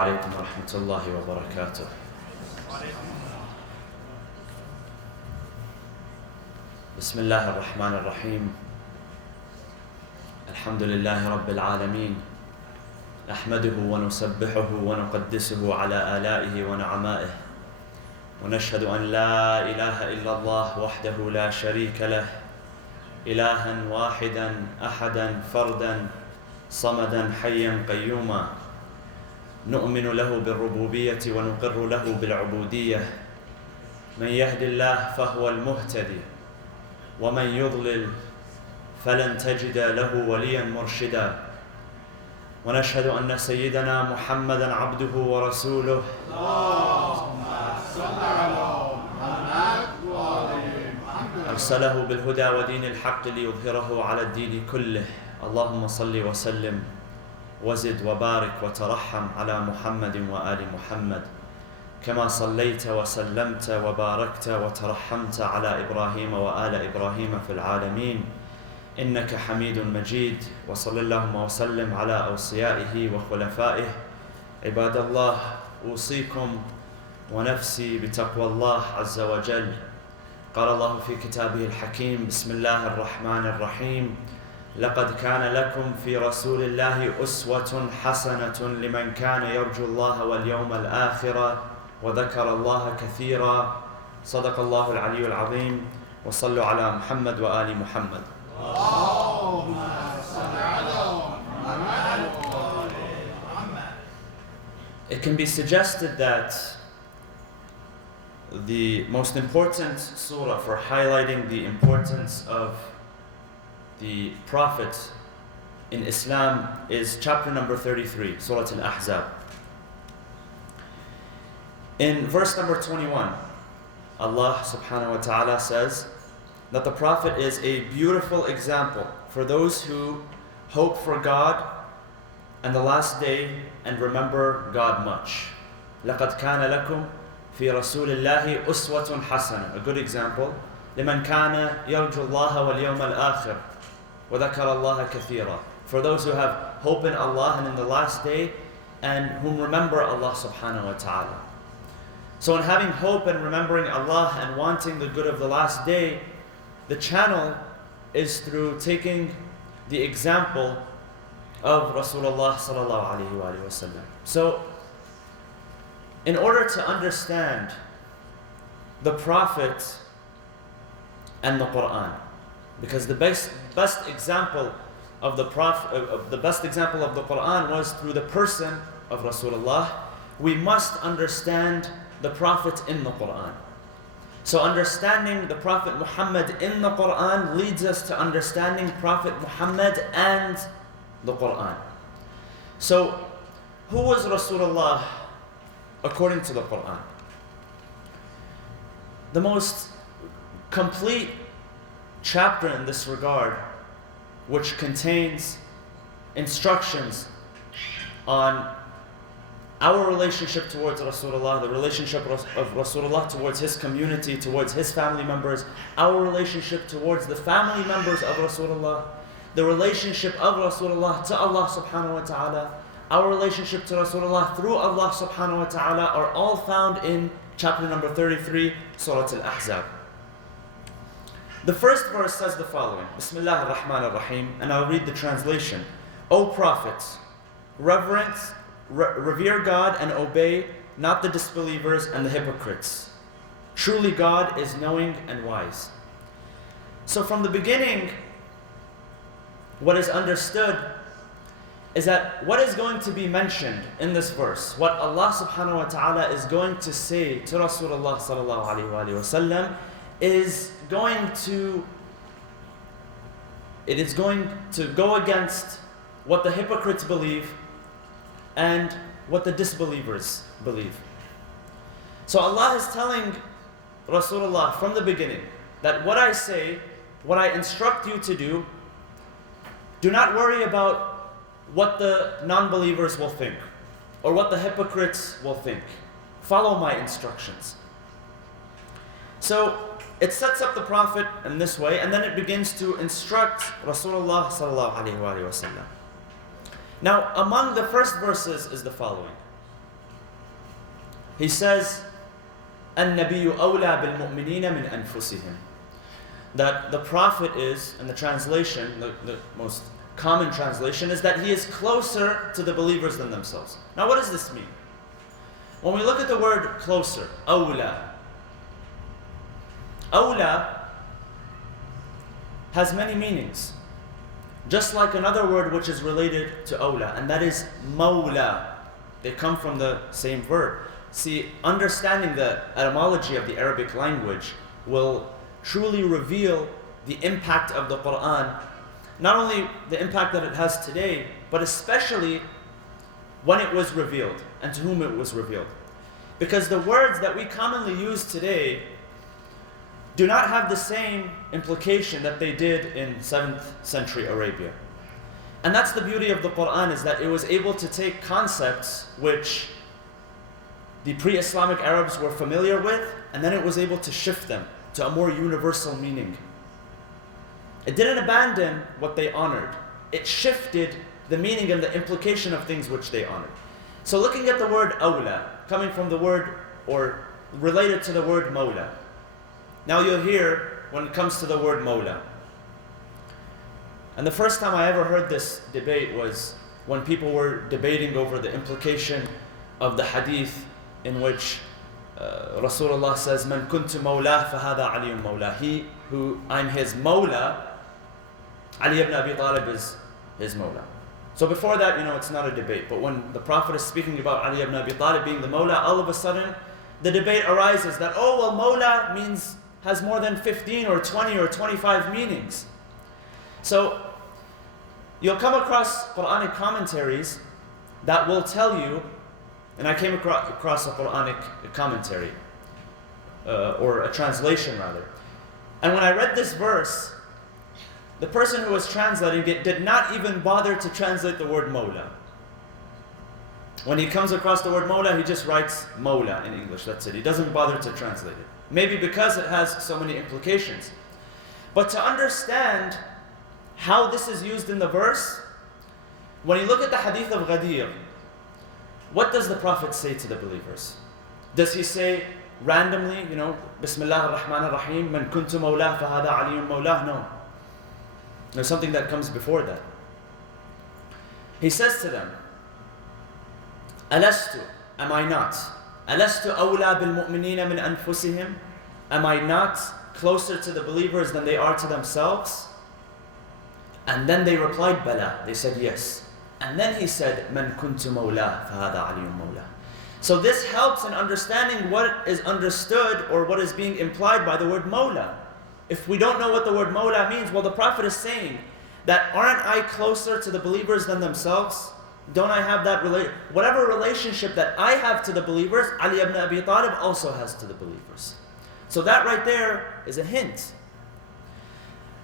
عليكم ورحمة الله وبركاته. بسم الله الرحمن الرحيم. الحمد لله رب العالمين، نحمده ونسبحه ونقدسه على آلائه ونعمائه، ونشهد أن لا إله إلا الله وحده لا شريك له، إلها واحدا أحدا فردا صمدا حيا قيوما، نؤمن له بالربوبية ونقر له بالعبودية. من يهد الله فهو المهتدي، ومن يضلل فلن تجد له وليا مرشدا. ونشهد أن سيدنا محمدا عبده ورسوله، اللهم صل على محمد وآل محمد، أرسله بالهدى ودين الحق ليظهره على الدين كله. اللهم صل وسلم وزد وبارك وترحم على محمد وآل محمد، كما صليت وسلمت وباركت وترحمت على إبراهيم وآل إبراهيم في العالمين إنك حميد مجيد. وصلى اللهم وسلم على أوصيائه وخلفائه. عباد الله، أوصيكم ونفسي بتقوى الله عز وجل. قال الله في كتابه الحكيم: بسم الله الرحمن الرحيم. لقد كان لكم في رسول الله أسوة حسنة لمن كان يرجو الله واليوم الآخر وذكر الله كثيرا. صدق الله العلي العظيم. وصلوا على محمد وآل محمد. اللهم صل على محمد وآل محمد. It can be suggested that the most important surah for highlighting the importance of the Prophet in Islam is chapter number 33, Surat Al-Ahzab. In verse number 21, Allah subhanahu wa ta'ala says that the Prophet is a beautiful example for those who hope for God and the last day and remember God much. لَقَدْ كَانَ لَكُمْ فِي رَسُولِ اللَّهِ أُسْوَةٌ حَسَنَةٌ. A good example. لِمَنْ كَانَ يَرْجُو اللَّهَ وَالْيَوْمَ الْآخِرِ وَذَكَرَ اللَّهَ كَثِيرًا. For those who have hope in Allah and in the last day and whom remember Allah subhanahu wa ta'ala. So in having hope and remembering Allah and wanting the good of the last day, the channel is through taking the example of Rasulullah sallallahu alaihi wasallam. So in order to understand the Prophet and the Quran, because the best example of the Prophet, the best example of the Quran was through the person of Rasulullah, we must understand the Prophet in the Quran. So understanding the Prophet Muhammad in the Quran leads us to understanding Prophet Muhammad and the Quran. So who was Rasulullah according to the Quran? The most complete chapter in this regard, which contains instructions on our relationship towards Rasulullah, the relationship of Rasulullah towards his community, towards his family members, our relationship towards the family members of Rasulullah, the relationship of Rasulullah to Allah subhanahu wa ta'ala, our relationship to Rasulullah through Allah subhanahu wa ta'ala are all found in chapter number 33, Surat Al-Ahzab. The first verse says the following: Bismillah ar-Rahman ar-Rahim, and I'll read the translation. O prophets, revere God and obey not the disbelievers and the hypocrites. Truly God is knowing and wise. So from the beginning, what is understood is that what is going to be mentioned in this verse, what Allah subhanahu wa ta'ala is going to say to Rasulullah sallallahu alaihi wasallam, is going to go against what the hypocrites believe and what the disbelievers believe. So Allah is telling Rasulullah from the beginning that what I say, what I instruct you to do not worry about what the non-believers will think or what the hypocrites will think. Follow my instructions. So it sets up the Prophet in this way, and then it begins to instruct Rasulullah sallallahu alaihi wasallam. Now, among the first verses is the following. He says, النبي أولى بالمؤمنين من أنفسهم. That the Prophet is, and the translation, the most common translation is that he is closer to the believers than themselves. Now what does this mean? When we look at the word closer, أولى. أولى has many meanings. Just like another word which is related to awla, and that is mawla. They come from the same verb. See, understanding the etymology of the Arabic language will truly reveal the impact of the Quran, not only the impact that it has today, but especially when it was revealed and to whom it was revealed. Because the words that we commonly use today do not have the same implication that they did in 7th century Arabia. And that's the beauty of the Quran, is that it was able to take concepts which the pre-Islamic Arabs were familiar with, and then it was able to shift them to a more universal meaning. It didn't abandon what they honored. It shifted the meaning and the implication of things which they honored. So looking at the word awla, coming from the word, or related to the word mawla. Now you'll hear when it comes to the word mawla. And the first time I ever heard this debate was when people were debating over the implication of the hadith in which Rasulullah says, "Man kuntu mawla fahada Ali mawla." He who I'm his mawla, Ali ibn Abi Talib is his mawla. So before that, it's not a debate. But when the Prophet is speaking about Ali ibn Abi Talib being the mawla, all of a sudden the debate arises that, mawla has more than 15 or 20 or 25 meanings. So you'll come across Quranic commentaries that will tell you, and I came across a Quranic commentary, or a translation rather. And when I read this verse, the person who was translating it did not even bother to translate the word mawla. When he comes across the word mawla, he just writes mawla in English, that's it. He doesn't bother to translate it. Maybe because it has so many implications. But to understand how this is used in the verse, when you look at the hadith of Ghadir, what does the Prophet say to the believers? Does he say randomly, Bismillah ar-Rahman ar-Rahim, Man kuntu mawla fahada aliyun mawla? No. There's something that comes before that. He says to them, Alastu, am I not? Alastu awla bil mu'minina min anfusihim? Am I not closer to the believers than they are to themselves? And then they replied, Bala. They said yes. And then he said, Man kuntu mawla fahada aliyun mawla. So this helps in understanding what is understood or what is being implied by the word mawla. If we don't know what the word mawla means, well, the Prophet is saying that aren't I closer to the believers than themselves? Don't I have that whatever relationship that I have to the believers, Ali ibn Abi Talib also has to the believers. So that right there is a hint.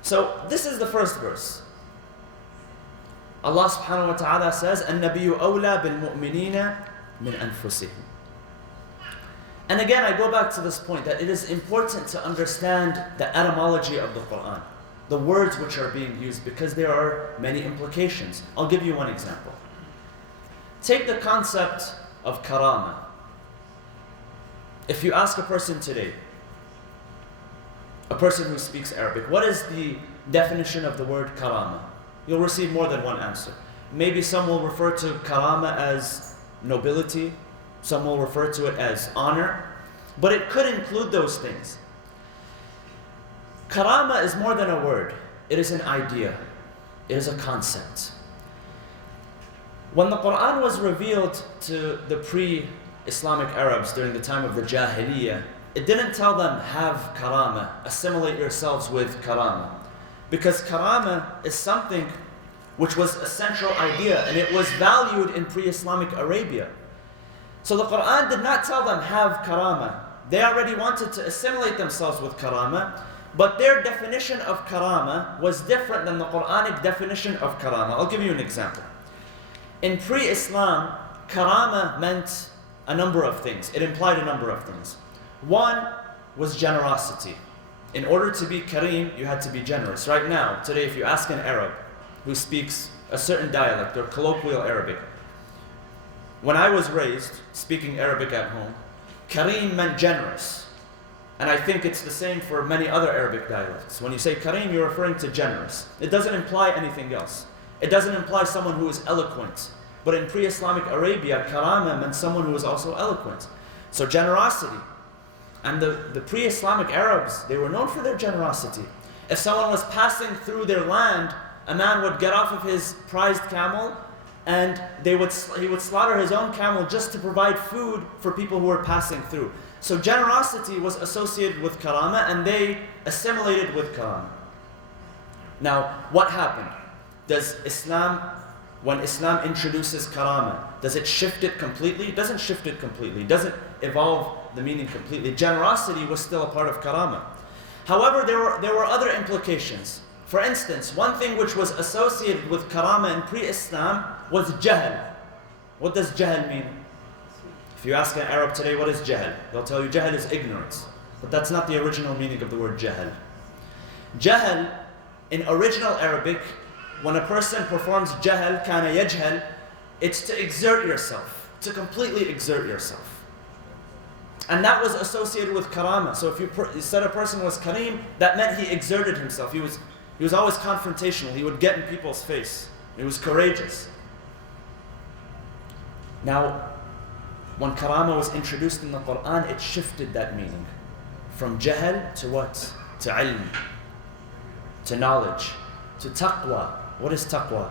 So this is the first verse. Allah subhanahu wa ta'ala says, النَّبِيُّ أَوْلَى بِالْمُؤْمِنِينَ مِنْ أَنفُسِهِمْ. And again, I go back to this point that it is important to understand the etymology of the Quran, the words which are being used, because there are many implications. I'll give you one example. Take the concept of karama. If you ask a person today, a person who speaks Arabic, what is the definition of the word karama? You'll receive more than one answer. Maybe some will refer to karama as nobility, some will refer to it as honor, but it could include those things. Karama is more than a word. It is an idea. It is a concept. When the Quran was revealed to the pre-Islamic Arabs during the time of the Jahiliyyah, it didn't tell them, have karama, assimilate yourselves with karama. Because karama is something which was a central idea, and it was valued in pre-Islamic Arabia. So the Quran did not tell them, have karama. They already wanted to assimilate themselves with karama, but their definition of karama was different than the Quranic definition of karama. I'll give you an example. In pre-Islam, karama meant a number of things. It implied a number of things. One was generosity. In order to be kareem, you had to be generous. Right now, today, if you ask an Arab who speaks a certain dialect or colloquial Arabic, when I was raised speaking Arabic at home, Kareem meant generous. And I think it's the same for many other Arabic dialects. When you say Kareem, you're referring to generous. It doesn't imply anything else. It doesn't imply someone who is eloquent. But in pre-Islamic Arabia, karama meant someone who was also eloquent. So generosity. And the pre-Islamic Arabs, they were known for their generosity. If someone was passing through their land, a man would get off of his prized camel and he would slaughter his own camel just to provide food for people who were passing through. So generosity was associated with karama, and they assimilated with karama. Now, what happened? When Islam introduces karama, does it shift it completely? It doesn't shift it completely. It doesn't evolve the meaning completely. Generosity was still a part of karama. However, there were other implications. For instance, one thing which was associated with karama in pre-Islam was jahl. What does jahl mean? If you ask an Arab today, what is jahl? They'll tell you jahl is ignorance. But that's not the original meaning of the word jahl. Jahl, in original Arabic, when a person performs jahl, kana yajhal, it's to exert yourself, to completely exert yourself. And that was associated with karama. So if you said a person was kareem, that meant he exerted himself. He was always confrontational. He would get in people's face. He was courageous. Now, when karama was introduced in the Quran, it shifted that meaning. From jahl to what? To ilm, to knowledge, to taqwa. What is taqwa?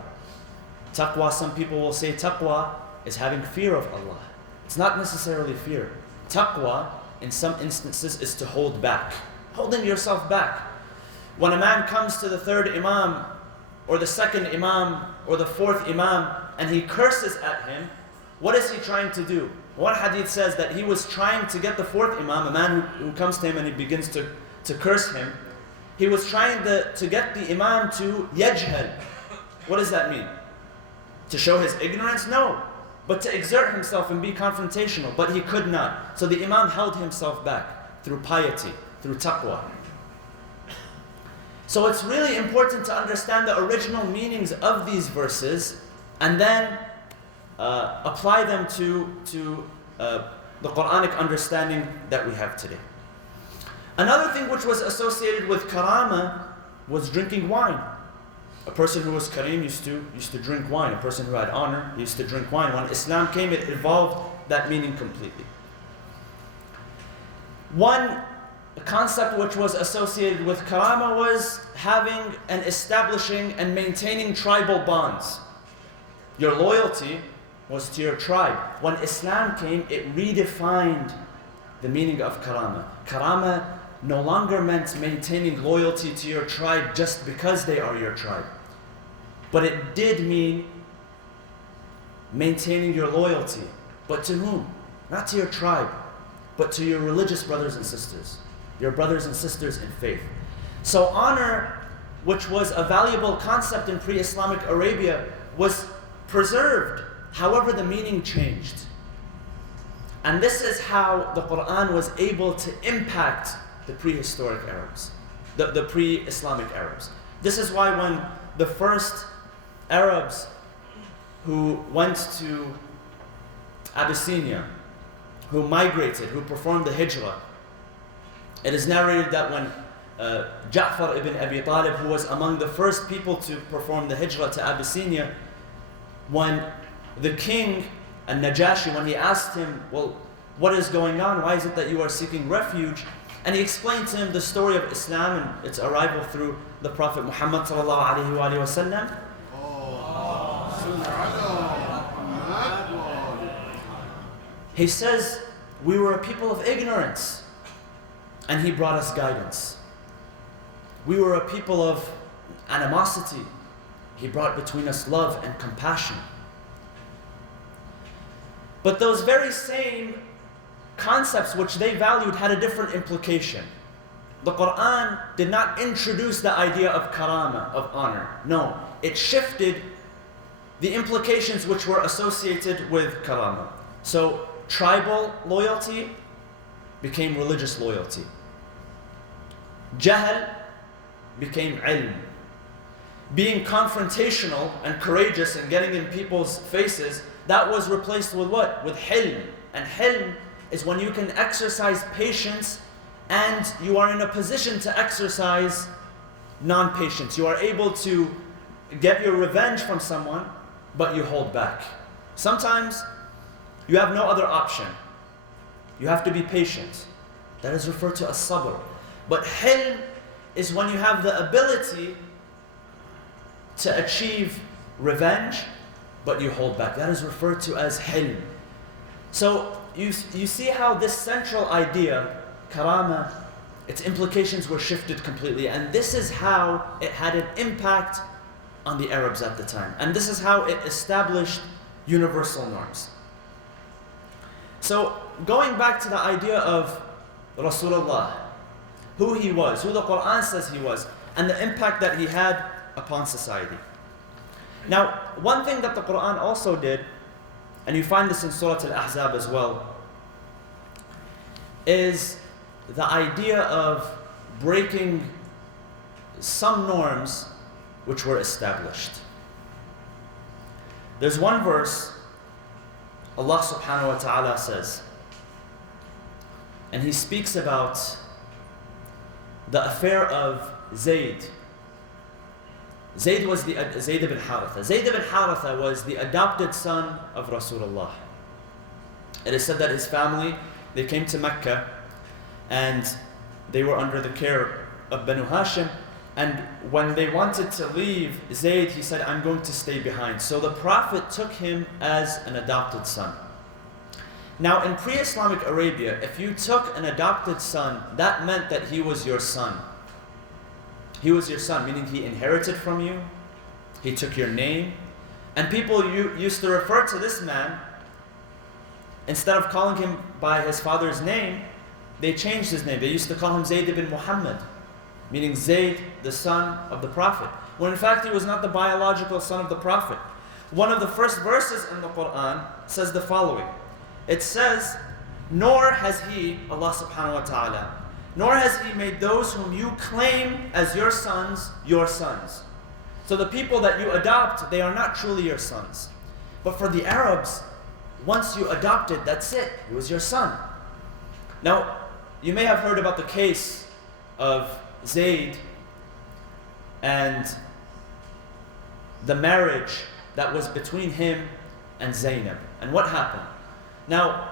Taqwa, some people will say taqwa is having fear of Allah. It's not necessarily fear. Taqwa, in some instances, is to hold back. Holding yourself back. When a man comes to the third imam, or the second imam, or the fourth imam, and he curses at him, what is he trying to do? One hadith says that he was trying to get the fourth imam, a man who comes to him and he begins to curse him. He was trying to get the imam to yajhal. What does that mean? To show his ignorance? No. But to exert himself and be confrontational. But he could not. So the imam held himself back through piety, through taqwa. So it's really important to understand the original meanings of these verses and then apply them to the Quranic understanding that we have today. Another thing which was associated with karama was drinking wine. A person who was kareem used to drink wine. A person who had honor used to drink wine. When Islam came, it evolved that meaning completely. One concept which was associated with karama was having and establishing and maintaining tribal bonds. Your loyalty was to your tribe. When Islam came, it redefined the meaning of karama. Karama no longer meant maintaining loyalty to your tribe just because they are your tribe. But it did mean maintaining your loyalty. But to whom? Not to your tribe, but to your religious brothers and sisters. Your brothers and sisters in faith. So honor, which was a valuable concept in pre-Islamic Arabia, was preserved. However, the meaning changed. And this is how the Quran was able to impact the prehistoric Arabs, the pre-Islamic Arabs. This is why when the first Arabs who went to Abyssinia, who migrated, who performed the hijrah, it is narrated that when Ja'far ibn Abi Talib, who was among the first people to perform the hijrah to Abyssinia, when the king, Najashi, when he asked him, well, what is going on? Why is it that you are seeking refuge? And he explained to him the story of Islam and its arrival through the Prophet Muhammad sallallahu alaihi wasallam. He says, we were a people of ignorance, and he brought us guidance. We were a people of animosity. He brought between us love and compassion. But those very same concepts which they valued had a different implication. The Quran did not introduce the idea of karama, of honor. No, it shifted the implications which were associated with karama. So tribal loyalty became religious loyalty. Jahl became ilm. Being confrontational and courageous and getting in people's faces, that was replaced with what? With hilm. And hilm is when you can exercise patience and you are in a position to exercise non-patience. You are able to get your revenge from someone, but you hold back. Sometimes you have no other option. You have to be patient. That is referred to as sabr. But hilm is when you have the ability to achieve revenge, but you hold back. That is referred to as hilm. So you see how this central idea, karama, its implications were shifted completely. And this is how it had an impact on the Arabs at the time. And this is how it established universal norms. So going back to the idea of Rasulullah, who he was, who the Quran says he was, and the impact that he had upon society. Now, one thing that the Quran also did, and you find this in Surat Al-Ahzab as well, is the idea of breaking some norms which were established. There's one verse, Allah subhanahu wa ta'ala says, and he speaks about the affair of Zayd. Zayd ibn Haritha. Zayd ibn Haritha was the adopted son of Rasulullah. It is said that his family, they came to Mecca and they were under the care of Banu Hashim, and when they wanted to leave Zayd, he said, I'm going to stay behind. So the Prophet took him as an adopted son. Now in pre-Islamic Arabia, if you took an adopted son, that meant that he was your son. He was your son, meaning he inherited from you, he took your name, and people used to refer to this man, instead of calling him by his father's name, they changed his name. They used to call him Zayd ibn Muhammad, meaning Zayd, the son of the Prophet, when in fact he was not the biological son of the Prophet. One of the first verses in the Quran says the following. It says, nor has he, Allah subhanahu wa ta'ala, nor has he made those whom you claim as your sons, your sons. So the people that you adopt, they are not truly your sons. But for the Arabs, once you adopted, that's it. He was your son. Now, you may have heard about the case of Zayd and the marriage that was between him and Zaynab. And what happened? Now,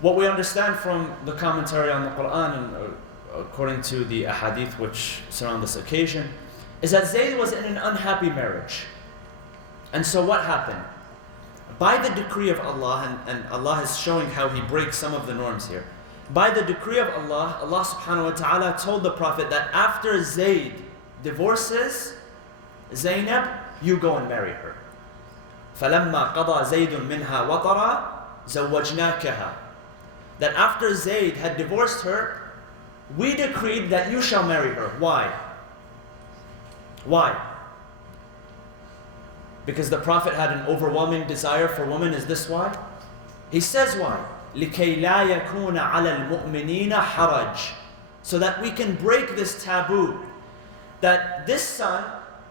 what we understand from the commentary on the Quran and according to the ahadith which surround this occasion is that Zayd was in an unhappy marriage. And so what happened? By the decree of Allah, and Allah is showing how he breaks some of the norms here. By the decree of Allah, Allah subhanahu wa ta'ala told the Prophet that after Zayd divorces Zaynab, you go and marry her. فَلَمَّا قَضَى زَيْدٌ مِنْهَا وَطَرًا زَوَّجْنَاكَهَا. That after Zayd had divorced her, we decreed that you shall marry her. Why? Why? Because the Prophet had an overwhelming desire for women. Is this why? He says why? لِكَيْ لَا يَكُونَ عَلَى الْمُؤْمِنِينَ حَرَجٌ. So that we can break this taboo. That this son,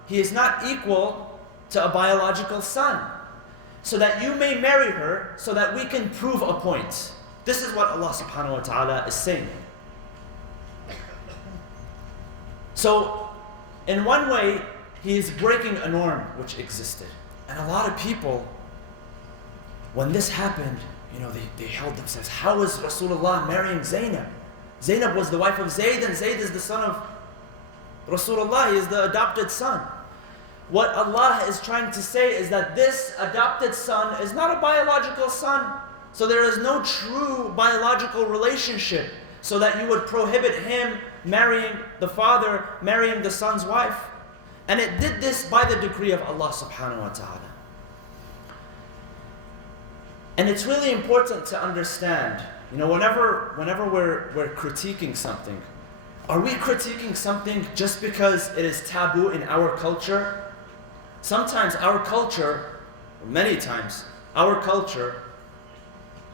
he is not equal to a biological son. So that you may marry her, so that we can prove a point. This is what Allah subhanahu wa ta'ala is saying. So, in one way, he is breaking a norm which existed. And a lot of people, when this happened, they held themselves. How is Rasulullah marrying Zaynab? Zaynab was the wife of Zayd, and Zayd is the son of Rasulullah. He is the adopted son. What Allah is trying to say is that this adopted son is not a biological son. So there is no true biological relationship so that you would prohibit him marrying the father, marrying the son's wife. And it did this by the decree of Allah subhanahu wa ta'ala. And it's really important to understand, whenever we're critiquing something, are we critiquing something just because it is taboo in our culture? Sometimes our culture, or many times, our culture,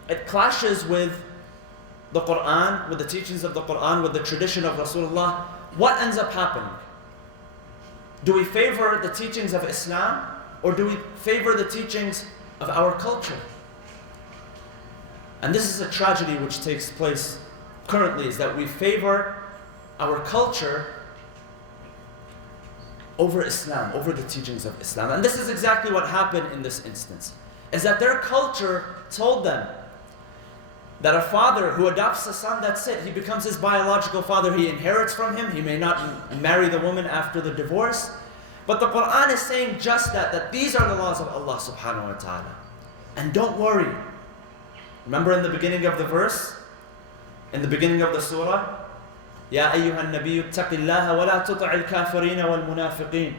it clashes with the Quran, with the teachings of the Quran, with the tradition of Rasulullah. What ends up happening? Do we favor the teachings of Islam, or do we favor the teachings of our culture? and this is a tragedy which takes place currently, is that we favor our culture over Islam, over the teachings of Islam. And this is exactly what happened in this instance, is that their culture told them that a father who adopts a son, that's it. He becomes his biological father. He inherits from him. He may not marry the woman after the divorce. But the Quran is saying just that these are the laws of Allah subhanahu wa ta'ala. And don't worry. Remember in the beginning of the verse? In the beginning of the surah? Ya ayyuhan nabiyyu ittaqillaha wa la tuta'il kafirina wal munafiqin.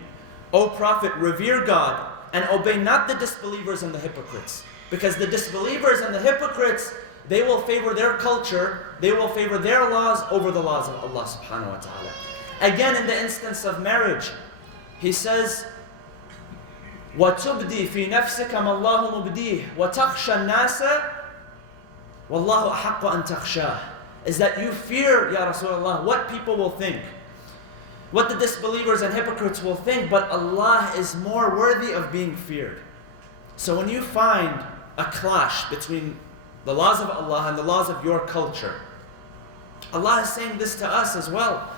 O Prophet, revere God and obey not the disbelievers and the hypocrites. Because the disbelievers and the hypocrites, they will favor their culture, they will favor their laws over the laws of Allah subhanahu wa ta'ala. Again, in the instance of marriage, he says, وَتُبْدِي فِي نَفْسِكَ مَا اللَّهُ مُبْدِيهِ وَتَخْشَى النَّاسَ وَاللَّهُ أَحَقُّ أَن تَخْشَاهُ. Is that you fear, Ya Rasulullah, what people will think, what the disbelievers and hypocrites will think, but Allah is more worthy of being feared. So when you find a clash between the laws of Allah and the laws of your culture, Allah is saying this to us as well,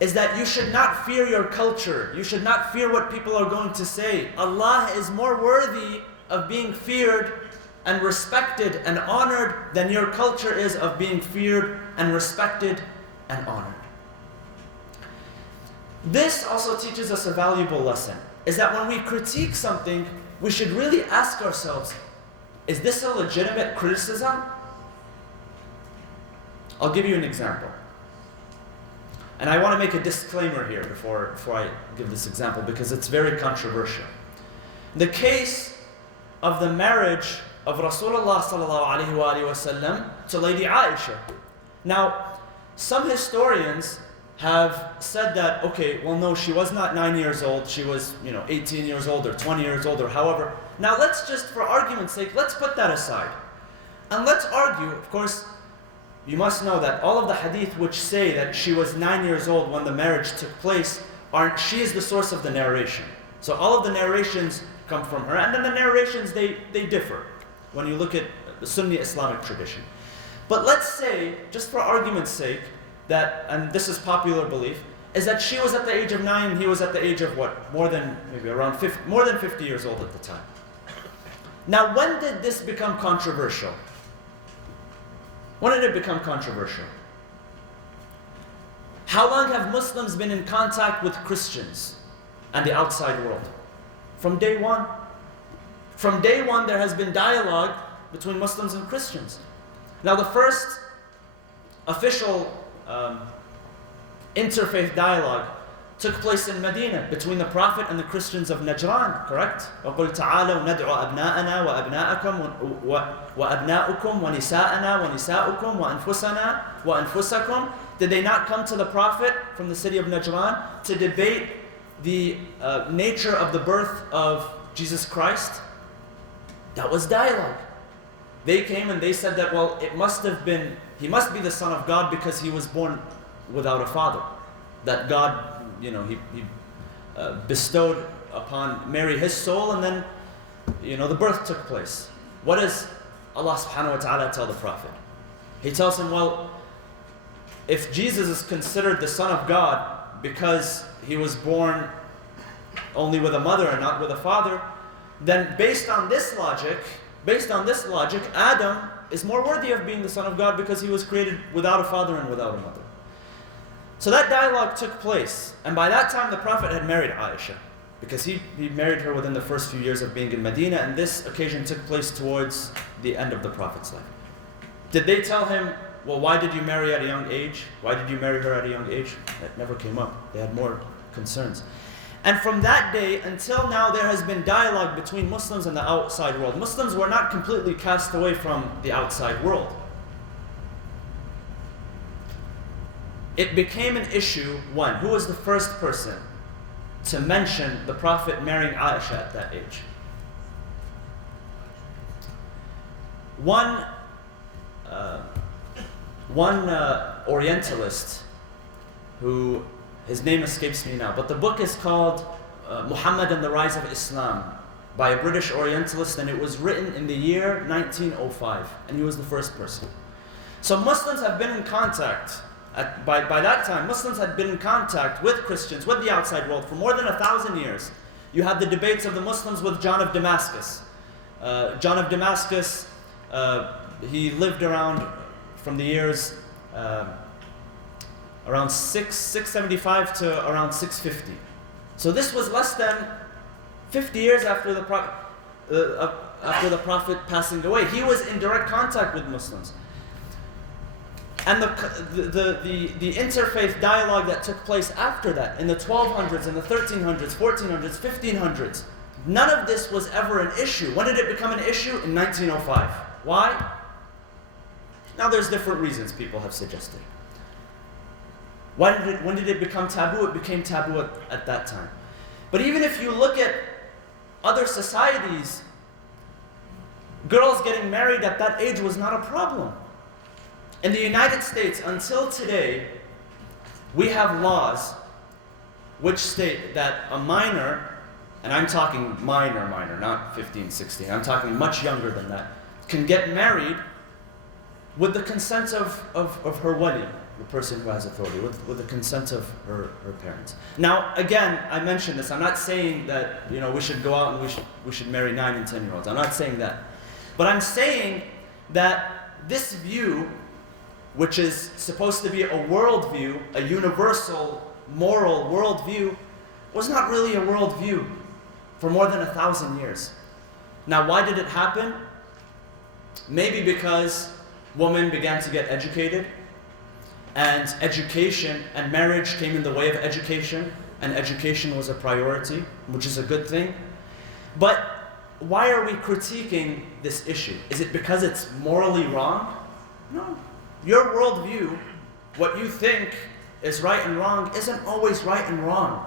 is that you should not fear your culture. You should not fear what people are going to say. Allah is more worthy of being feared and respected and honored than your culture is of being feared and respected and honored. This also teaches us a valuable lesson, is that when we critique something, we should really ask ourselves, is this a legitimate criticism? I'll give you an example. And I want to make a disclaimer here before I give this example, because it's very controversial. The case of the marriage of Rasulullah sallallahu alaihi wasallam to Lady Aisha. Now, some historians have said that, okay, well no, she was not 9 years old, she was 18 years old or 20 years old or however. Now let's just, for argument's sake, let's put that aside. And let's argue, of course, you must know that all of the hadith which say that she was 9 years old when the marriage took place, she is the source of the narration. So all of the narrations come from her, and then the narrations, they differ when you look at the Sunni Islamic tradition. But let's say, just for argument's sake, that, and this is popular belief, is that she was at the age of 9 and he was at the age of what? More than 50 years old at the time. Now, when did this become controversial? When did it become controversial? How long have Muslims been in contact with Christians and the outside world? From day one. From day one, there has been dialogue between Muslims and Christians. Now, the first official interfaith dialogue took place in Medina between the Prophet and the Christians of Najran, correct? وَقُلْ تَعَالَوْا نَدْعُ أَبْنَاءَنَا وَأَبْنَاءُكُمْ وَنِسَاءَنَا وَنِسَاءُكُمْ وَأَنفُسَنَا وَأَنفُسَكُمْ. Did they not come to the Prophet from the city of Najran to debate the nature of the birth of Jesus Christ? That was dialogue. They came and they said that, well, he must be the Son of God because he was born without a father. That God, he bestowed upon Mary his soul, and then, the birth took place. What does Allah subhanahu wa ta'ala tell the Prophet? He tells him, well, if Jesus is considered the Son of God because he was born only with a mother and not with a father, then based on this logic, Adam is more worthy of being the Son of God because he was created without a father and without a mother. So that dialogue took place, and by that time the Prophet had married Aisha, because he married her within the first few years of being in Medina, and this occasion took place towards the end of the Prophet's life. Did they tell him, well, why did you marry at a young age? Why did you marry her at a young age? That never came up. They had more concerns. And from that day until now, there has been dialogue between Muslims and the outside world. Muslims were not completely cast away from the outside world. It became an issue, one, who was the first person to mention the Prophet marrying Aisha at that age? One Orientalist, who, his name escapes me now, but the book is called Muhammad and the Rise of Islam, by a British Orientalist, and it was written in the year 1905, and he was the first person. So Muslims have been in contact, by that time, Muslims had been in contact with Christians, with the outside world for more than 1,000 years. You have the debates of the Muslims with John of Damascus. John of Damascus, he lived around from the years around 675 to around 650. So this was less than 50 years after the Prophet passing away. He was in direct contact with Muslims. And the interfaith dialogue that took place after that, in the 1200s, in the 1300s, 1400s, 1500s, none of this was ever an issue. When did it become an issue? In 1905. Why? Now there's different reasons people have suggested. When did it become taboo? It became taboo at that time. But even if you look at other societies, girls getting married at that age was not a problem. In the United States, until today, we have laws which state that a minor, and I'm talking minor, not 15, 16, I'm talking much younger than that, can get married with the consent of her wali, the person who has authority, with the consent of her parents. Now, again, I mentioned this, I'm not saying that we should go out and we should marry 9 and 10-year-olds. I'm not saying that. But I'm saying that this view, which is supposed to be a worldview, a universal moral worldview, was not really a worldview for more than 1,000 years. Now, why did it happen? Maybe because women began to get educated, and education and marriage came in the way of education, and education was a priority, which is a good thing. But why are we critiquing this issue? Is it because it's morally wrong? No. Your worldview, what you think is right and wrong, isn't always right and wrong.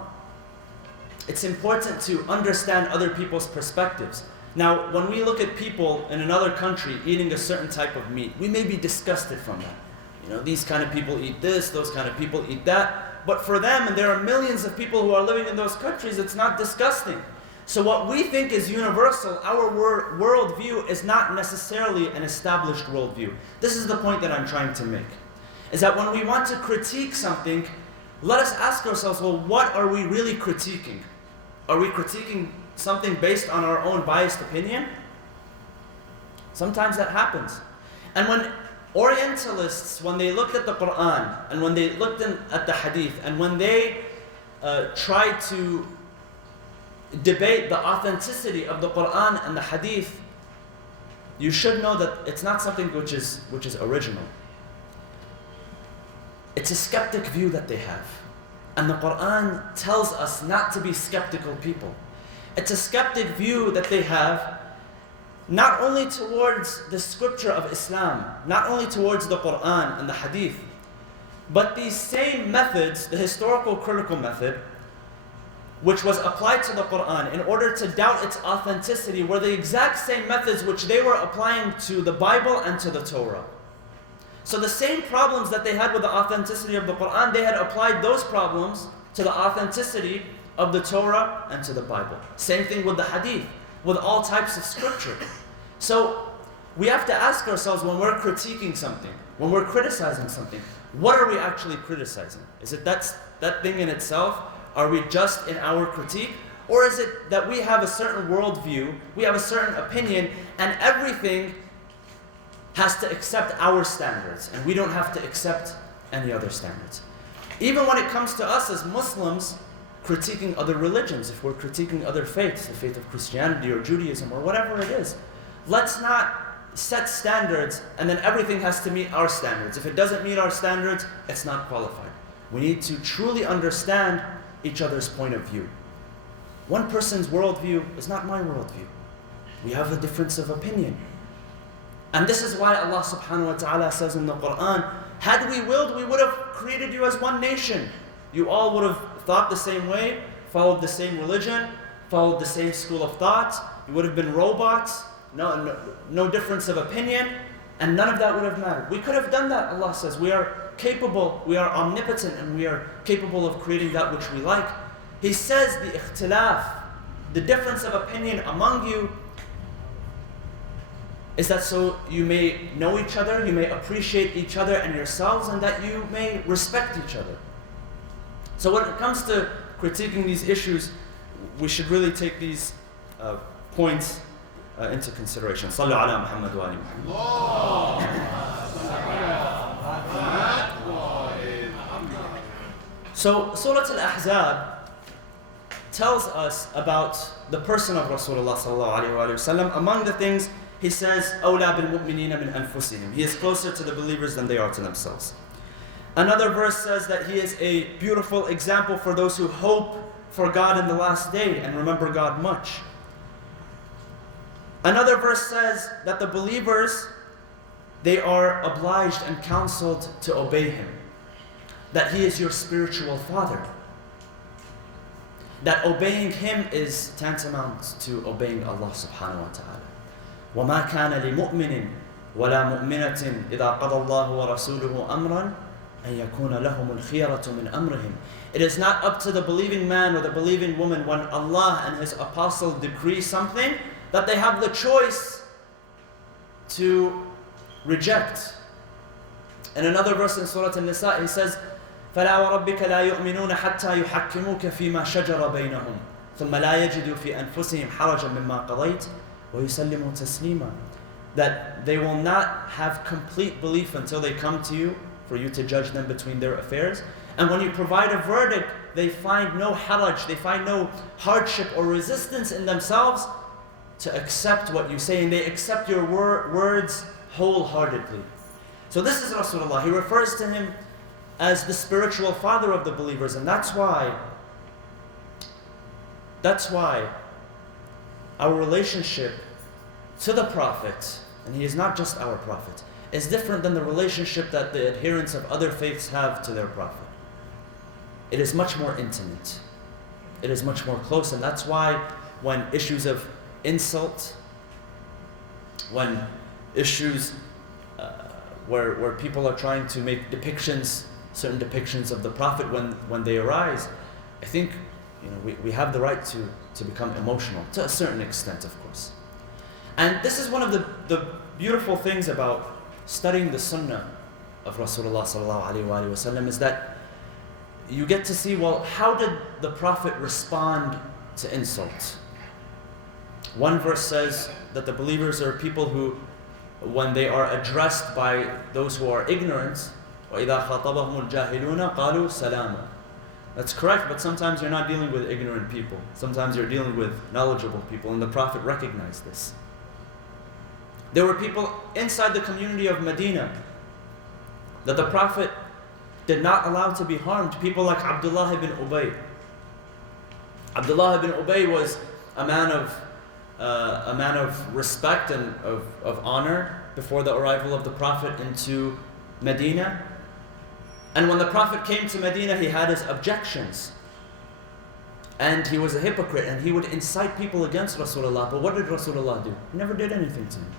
It's important to understand other people's perspectives. Now, when we look at people in another country eating a certain type of meat, we may be disgusted from that. These kind of people eat this, those kind of people eat that. But for them, and there are millions of people who are living in those countries, it's not disgusting. So what we think is universal, our worldview, is not necessarily an established worldview. This is the point that I'm trying to make. Is that when we want to critique something, let us ask ourselves, well, what are we really critiquing? Are we critiquing something based on our own biased opinion? Sometimes that happens. And when Orientalists, when they looked at the Quran, and when they looked at the Hadith, and when they tried to debate the authenticity of the Quran and the Hadith, you should know that it's not something which is original. It's a skeptic view that they have. And the Quran tells us not to be skeptical people. It's a skeptic view that they have, not only towards the scripture of Islam, not only towards the Quran and the Hadith, but these same methods, the historical critical method, which was applied to the Quran in order to doubt its authenticity, were the exact same methods which they were applying to the Bible and to the Torah. So the same problems that they had with the authenticity of the Quran, they had applied those problems to the authenticity of the Torah and to the Bible. Same thing with the Hadith, with all types of scripture. So we have to ask ourselves, when we're critiquing something, when we're criticizing something, what are we actually criticizing? Is it that thing in itself? Are we just in our critique? Or is it that we have a certain worldview, we have a certain opinion, and everything has to accept our standards, and we don't have to accept any other standards? Even when it comes to us as Muslims critiquing other religions, if we're critiquing other faiths, the faith of Christianity or Judaism or whatever it is, let's not set standards and then everything has to meet our standards. If it doesn't meet our standards, it's not qualified. We need to truly understand each other's point of view. One person's worldview is not my worldview. We have a difference of opinion. And this is why Allah subhanahu wa ta'ala says in the Quran, had we willed, we would have created you as one nation. You all would have thought the same way, followed the same religion, followed the same school of thought. You would have been robots, no difference of opinion, and none of that would have mattered. We could have done that, Allah says. We are capable, we are omnipotent, and we are capable of creating that which we like. He says the ikhtilaf, the difference of opinion among you is that so you may know each other, you may appreciate each other and yourselves, and that you may respect each other. So when it comes to critiquing these issues, we should really take these points into consideration. Sallu ala Muhammad wa ali Muhammad. So Surat Al-Ahzab tells us about the person of Rasulullah sallallahu alaihi wasallam. Among the things he says, أَوْلَى بِالْمُؤْمِنِينَ مِنْ أَنفُسِهِمْ. He is closer to the believers than they are to themselves. Another verse says that he is a beautiful example for those who hope for God in the last day and remember God much. Another verse says that the believers, they are obliged and counseled to obey him. That he is your spiritual father. That obeying him is tantamount to obeying Allah subhanahu wa ta'ala. وَمَا كَانَ لِمُؤْمِنٍ وَلَا مُؤْمِنَةٍ إِذَا قَضَى اللَّهُ وَرَسُولُهُ أَمْرًا أَن يَكُونَ لَهُمُ الْخِيَرَةُ مِنْ أَمْرِهِمْ. It is not up to the believing man or the believing woman when Allah and his apostle decree something that they have the choice to reject. In another verse in Surat An-Nisa, he says, فَلَا وَرَبِّكَ لَا يُؤْمِنُونَ حَتَّى يُحَكِّمُوكَ فِي مَا شَجَرَ بَيْنَهُمْ ثُمَّ لَا يَجِدُوا فِي أَنفُسِهِمْ حَرَجًا مِمَّا قَضَيْتَ وَيُسَلِّمُوا تَسْلِيمًا. That they will not have complete belief until they come to you for you to judge them between their affairs. And when you provide a verdict, they find no haraj, they find no hardship or resistance in themselves to accept what you say, and they accept your words wholeheartedly. So this is Rasulullah. He refers to him as the spiritual father of the believers, and that's why our relationship to the Prophet, and he is not just our Prophet, is different than the relationship that the adherents of other faiths have to their Prophet. It is much more intimate. It is much more close, and that's why when issues of insult, when issues where people are trying to make certain depictions of the Prophet when they arise, I think we have the right to become emotional, to a certain extent, of course. And this is one of the beautiful things about studying the Sunnah of Rasulullah sallallahu alaihi wasallam, is that you get to see, well, how did the Prophet respond to insult? One verse says that the believers are people who, when they are addressed by those who are ignorant, وَإِذَا خَاطَبَهُمُ الْجَاهِلُونَ قَالُوا سَلَامًا. That's correct, but sometimes you're not dealing with ignorant people. Sometimes you're dealing with knowledgeable people, and the Prophet recognized this. There were people inside the community of Medina that the Prophet did not allow to be harmed. People like Abdullah ibn Ubay. Abdullah ibn Ubay was a man of respect and of honor before the arrival of the Prophet into Medina. And when the Prophet came to Medina, he had his objections. And he was a hypocrite, and he would incite people against Rasulullah. But what did Rasulullah do? He never did anything to him.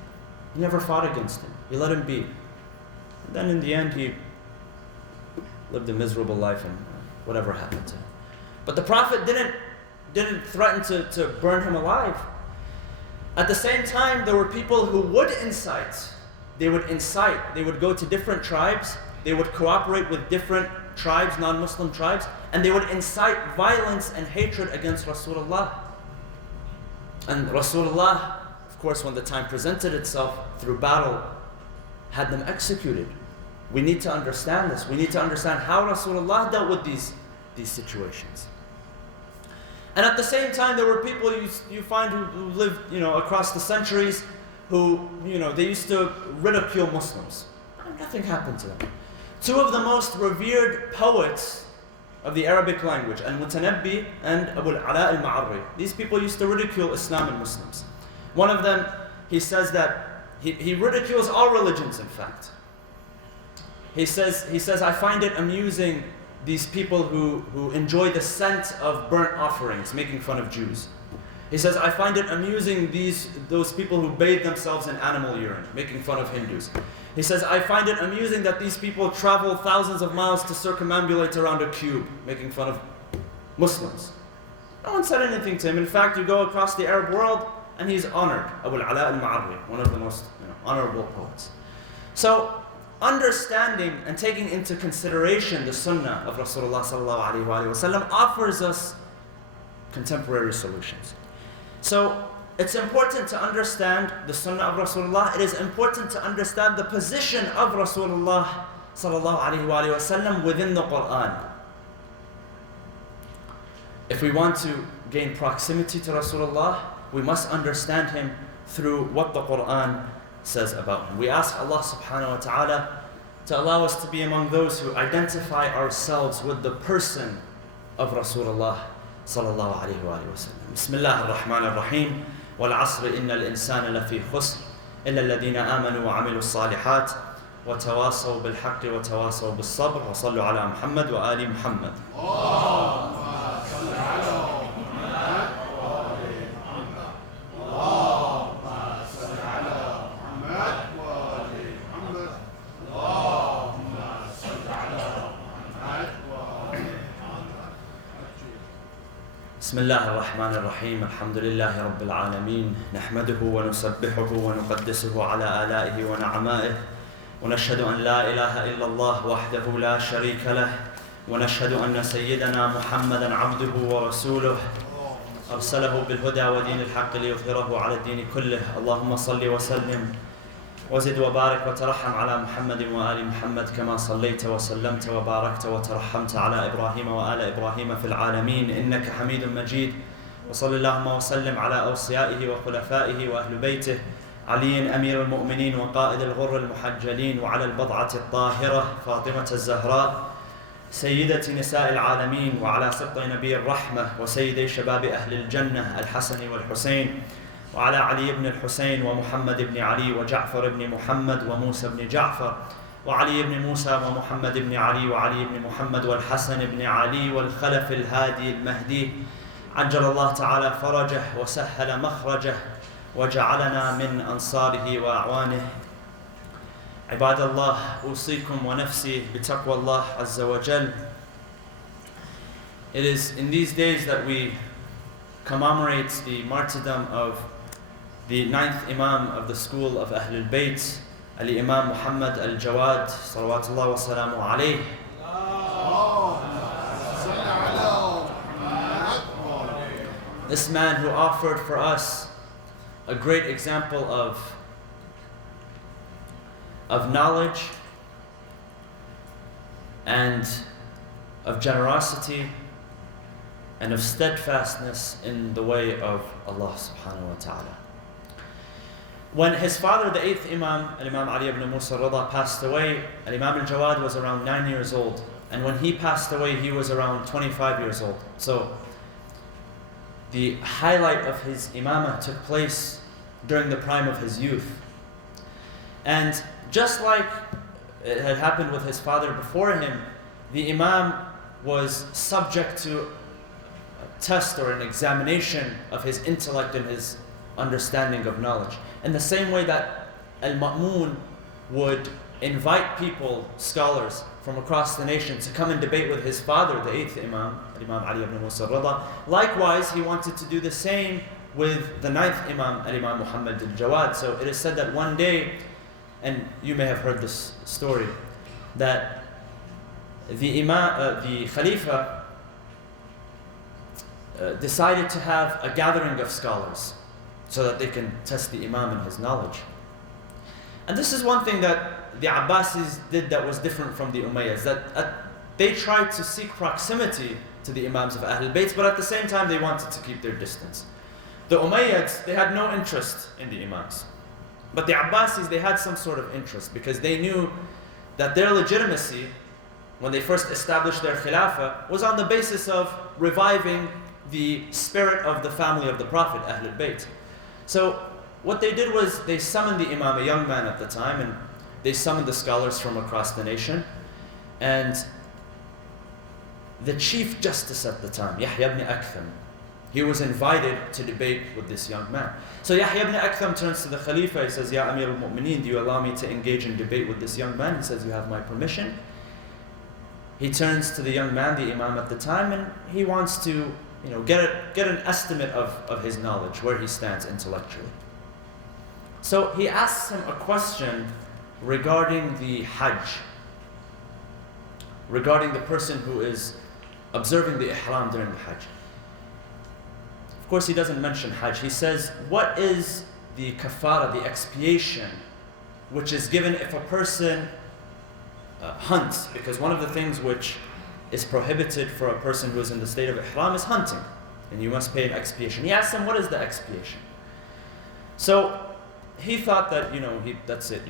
He never fought against him. He let him be. And then in the end, he lived a miserable life, and whatever happened to him. But the Prophet didn't threaten to burn him alive. At the same time, there were people who would incite. They would go to different tribes. They would cooperate with different tribes, non-Muslim tribes, and they would incite violence and hatred against Rasulullah. And Rasulullah, of course, when the time presented itself through battle, had them executed. We need to understand this. We need to understand how Rasulullah dealt with these situations. And at the same time, there were people you find who lived, across the centuries, who, they used to ridicule Muslims. Nothing happened to them. Two of the most revered poets of the Arabic language, Al-Mutanabbi and Abu al-Ala al-Ma'arri. These people used to ridicule Islam and Muslims. One of them, he says that he ridicules all religions, in fact. He says, I find it amusing, these people who enjoy the scent of burnt offerings, making fun of Jews. He says, I find it amusing those people who bathe themselves in animal urine, making fun of Hindus. He says, I find it amusing that these people travel thousands of miles to circumambulate around a cube, making fun of Muslims. No one said anything to him. In fact, you go across the Arab world and he's honored. Abu al-Ala al-Ma'arri, one of the most honorable poets. So, understanding and taking into consideration the sunnah of Rasulullah sallallahu alaihi wasallam offers us contemporary solutions. So, it's important to understand the sunnah of Rasulullah. It is important to understand the position of Rasulullah sallallahu alaihi wasallam within the Quran. If we want to gain proximity to Rasulullah, we must understand him through what the Quran says about him. We ask Allah subhanahu wa ta'ala to allow us to be among those who identify ourselves with the person of Rasulullah sallallahu alayhi wa sallam. Bismillah ar-Rahman ar-Rahim. وَالْعَصْرِ إِنَّ الْإِنسَانَ لَفِي خُسْرٍ إِلَّا الَّذِينَ آمَنُوا وَعَمِلُوا الصَّالِحَاتِ وَتَوَاصَوْا بِالْحَقِّ وَتَوَاصَوْا بِالصَّبْرِ وَصَلُّوا عَلَى مُحَمَّدٍ وَآلِ مُحَمَّدٍ. بسم الله الرحمن الرحيم الحمد لله رب العالمين نحمده ونسبحه ونقدسه على آلائه ونعمائه ونشهد أن لا إله إلا الله وحده لا شريك له ونشهد أن سيدنا محمدا عبده ورسوله أرسله بالهدى ودين الحق ليظهره على الدين كله اللهم صل وسلم وزد وبارك وترحم على محمد وآل محمد كما صليت وسلمت وباركت وترحمت على إبراهيم وآل إبراهيم في العالمين إنك حميد مجيد وصل اللهم وسلم على أوصيائه وخلفائه وأهل بيته علي أمير المؤمنين وقائد الغر المحجلين وعلى البضعة الطاهرة فاطمة الزهراء سيدة نساء العالمين وعلى سبط نبي الرحمة وسيدي شباب أهل الجنة الحسن والحسين وعلى علي بن الحسين ومحمد بن علي وجعفر بن محمد وموسى بن جعفر وعلي بن موسى ومحمد بن علي وعلي بن محمد والحسن بن علي والخلف الهادي المهدي عجل الله تعالى فرجه وسهل مخرجه وجعلنا من أنصاره وأعوانه عباد الله أوصيكم ونفسي بتقوى الله عز وجل. It is in these days that we commemorate the martyrdom of the 9th Imam of the school of Ahlul Bayt, Al-Imam Muhammad Al-Jawad, salawatullah wa salamu alayh. This man who offered for us a great example of knowledge and of generosity and of steadfastness in the way of Allah subhanahu wa ta'ala. When his father, the 8th Imam, Al-Imam Ali ibn Musa Rida, passed away, Al-Imam Al-Jawad was around 9 years old. And when he passed away, he was around 25 years old. So the highlight of his imamah took place during the prime of his youth. And just like it had happened with his father before him, the imam was subject to a test or an examination of his intellect and his understanding of knowledge. In the same way that Al-Ma'mun would invite people, scholars from across the nation, to come and debate with his father, the 8th Imam, Imam Ali ibn Musa Rida. Likewise, he wanted to do the same with the 9th Imam, Al-Imam Muhammad Al-Jawad. So it is said that one day, and you may have heard this story, that the Khalifa decided to have a gathering of scholars so that they can test the Imam in his knowledge. And this is one thing that the Abbasis did that was different from the Umayyads, that they tried to seek proximity to the Imams of Ahlul Bayt, but at the same time they wanted to keep their distance. The Umayyads, they had no interest in the Imams. But the Abbasis, they had some sort of interest because they knew that their legitimacy, when they first established their Khilafah, was on the basis of reviving the spirit of the family of the Prophet, Ahlul Bayt. So what they did was they summoned the Imam, a young man at the time, and they summoned the scholars from across the nation. And the Chief Justice at the time, Yahya ibn Aktham, he was invited to debate with this young man. So Yahya ibn Aktham turns to the Khalifa, he says, Ya Amir al-Mu'mineen, do you allow me to engage in debate with this young man? He says, you have my permission. He turns to the young man, the Imam at the time, and he wants to get an estimate of his knowledge, where he stands intellectually. So he asks him a question regarding the Hajj, regarding the person who is observing the Ihram during the Hajj. Of course, he doesn't mention Hajj. He says, what is the kafara, the expiation, which is given if a person hunts? Because one of the things which is prohibited for a person who is in the state of Ihram is hunting, and you must pay an expiation. He asked him, what is the expiation? So he thought that, that's it.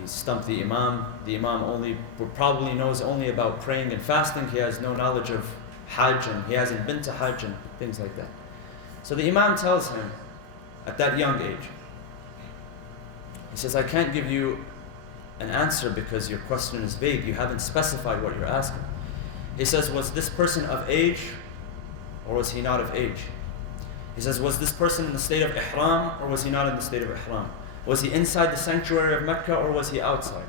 He stumped the Imam. The Imam probably knows only about praying and fasting. He has no knowledge of Hajj, and he hasn't been to Hajj and things like that. So the Imam tells him, at that young age, he says, I can't give you an answer because your question is vague. You haven't specified what you're asking. He says, was this person of age or was he not of age? He says, was this person in the state of Ihram or was he not in the state of Ihram? Was he inside the sanctuary of Mecca or was he outside?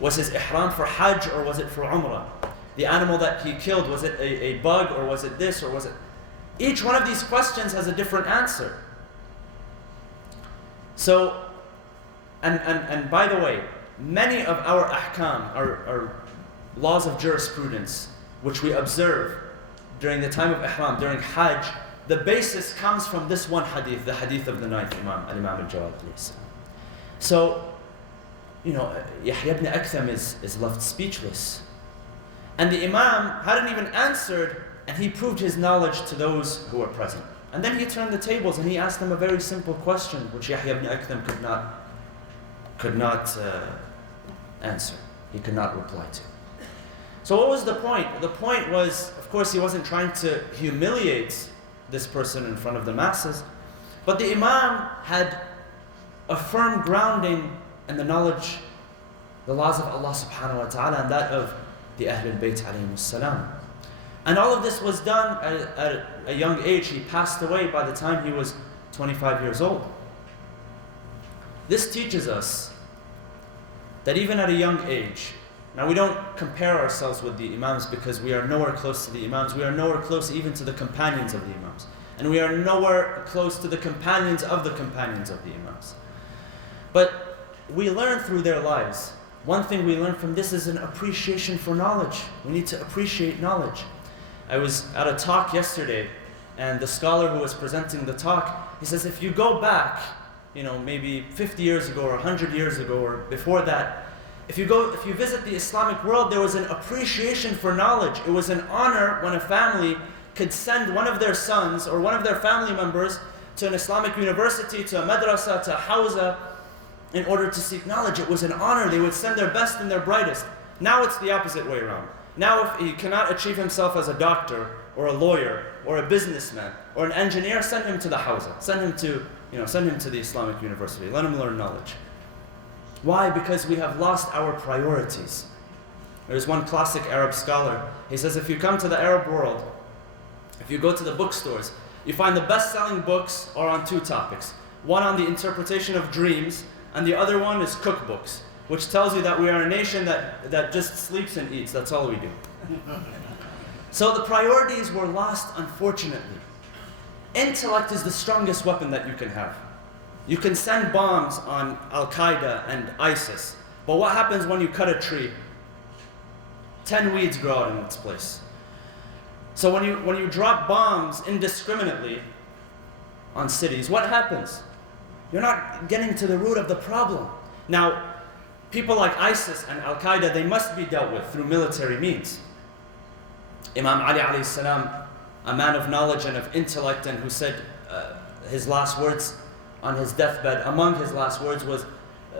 Was his Ihram for Hajj or was it for Umrah? The animal that he killed, was it a bug or was it this or was it... Each one of these questions has a different answer. So, and by the way, many of our ahkam, our laws of jurisprudence, which we observe during the time of Ihram, during Hajj, the basis comes from this one hadith, the hadith of the ninth Imam, Al-Imam al-Jawad. So, Yahya ibn Aktham is left speechless. And the Imam hadn't even answered, and he proved his knowledge to those who were present. And then he turned the tables and he asked them a very simple question, which Yahya ibn Aktham could not answer. He could not reply to. So what was the point? The point was, of course, he wasn't trying to humiliate this person in front of the masses, but the Imam had a firm grounding in the knowledge, the laws of Allah subhanahu wa ta'ala, and that of the Ahlul Bayt alayhimus salam. And all of this was done at a young age. He passed away by the time he was 25 years old. This teaches us that even at a young age, now we don't compare ourselves with the Imams because we are nowhere close to the Imams. We are nowhere close even to the companions of the Imams. And we are nowhere close to the companions of the companions of the Imams. But we learn through their lives. One thing we learn from this is an appreciation for knowledge. We need to appreciate knowledge. I was at a talk yesterday, and the scholar who was presenting the talk, he says, if you go back, maybe 50 years ago or 100 years ago or before that, if you visit the Islamic world, there was an appreciation for knowledge. It was an honor when a family could send one of their sons or one of their family members to an Islamic university, to a madrasa, to a hawza, in order to seek knowledge. It was an honor. They would send their best and their brightest. Now it's the opposite way around. Now if he cannot achieve himself as a doctor or a lawyer or a businessman or an engineer, send him to the hawza. Send him to the Islamic university. Let him learn knowledge. Why? Because we have lost our priorities. There's one classic Arab scholar. He says, if you come to the Arab world, if you go to the bookstores, you find the best-selling books are on two topics. One on the interpretation of dreams, and the other one is cookbooks, which tells you that we are a nation that just sleeps and eats. That's all we do. So the priorities were lost, unfortunately. Intellect is the strongest weapon that you can have. You can send bombs on Al-Qaeda and ISIS, but what happens when you cut a tree? 10 weeds grow out in its place. So when you drop bombs indiscriminately on cities, what happens? You're not getting to the root of the problem. Now, people like ISIS and Al-Qaeda, they must be dealt with through military means. Imam Ali alayhi salam, a man of knowledge and of intellect, and who said his last words on his deathbed, among his last words was,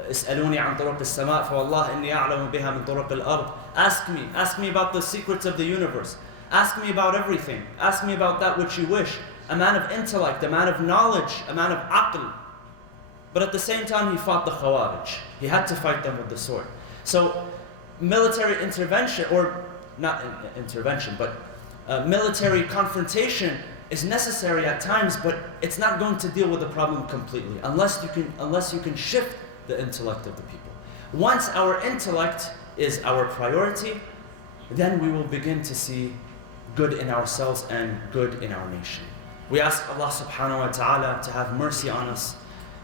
اسألوني عن طرق السماء فوالله إني أعلم بها من طرق الأرض. Ask me about the secrets of the universe. Ask me about everything. Ask me about that which you wish. A man of intellect, a man of knowledge, a man of aql. But at the same time, he fought the Khawarij. He had to fight them with the sword. So military intervention, or not intervention, but military confrontation is necessary at times, but it's not going to deal with the problem completely unless you can shift the intellect of the people. Once our intellect is our priority, then we will begin to see good in ourselves and good in our nation. We ask Allah subhanahu wa ta'ala to have mercy on us.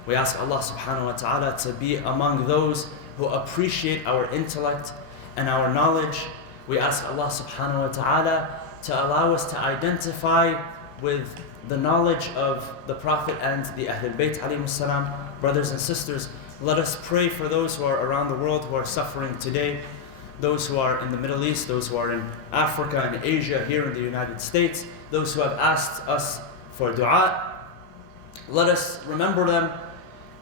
We ask Allah subhanahu wa ta'ala to be among those who appreciate our intellect and our knowledge. We ask Allah subhanahu wa ta'ala to allow us to identify with the knowledge of the Prophet and the Ahlul Bayt alayhimus salam. Brothers and sisters, let us pray for those who are around the world who are suffering today, those who are in the Middle East, those who are in Africa and Asia, here in the United States, those who have asked us for dua. Let us remember them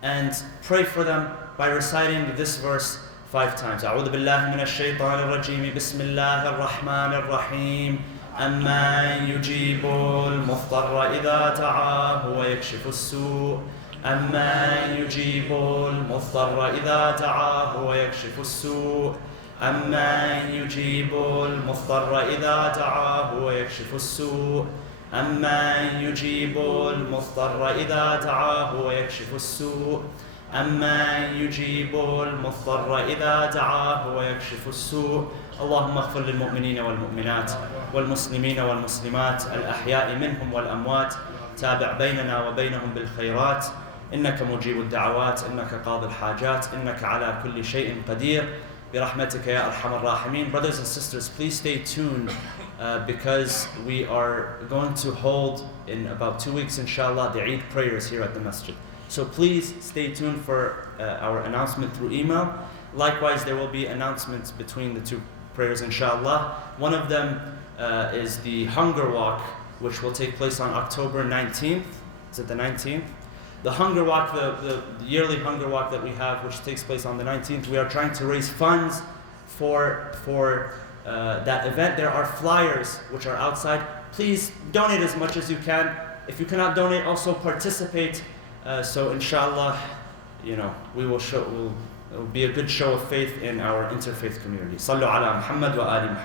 and pray for them by reciting this verse 5 times. أعوذ بالله من الشيطان الرجيم بسم الله الرحمن الرحيم أمن يجيب المضطر إذا دعاه ويكشف السوء أمن يجيب المضطر إذا دعاه ويكشف السوء أمن يجيب المضطر إذا دعاه ويكشف السوء أمن يجيب المضطر إذا دعاه ويكشف السوء أمن يجيب المضطر إذا دعاه ويكشف السوء اللهم اغفر للمؤمنين والمؤمنات والمسلمين والمسلمات الأحياء منهم والأموات تابع بيننا وبينهم بالخيرات إنك مجيب الدعوات إنك قاضي الحاجات إنك على كل شيء قدير برحمتك يا أرحم الراحمين. Brothers and sisters, please stay tuned because we are going to hold in about 2 weeks inshallah the Eid prayers here at the masjid. So please stay tuned for our announcement through email. Likewise, there will be announcements between the 2 prayers inshallah. One of them is the hunger walk, which will take place on October 19th. Is it the 19th? The hunger walk, the yearly hunger walk that we have, which takes place on the 19th, we are trying to raise funds for that event. There are flyers which are outside. Please donate as much as you can. If you cannot donate, also participate. So inshallah, we will show. It will be a good show of faith in our interfaith community. Sallu ala Muhammad wa ali Muhammad.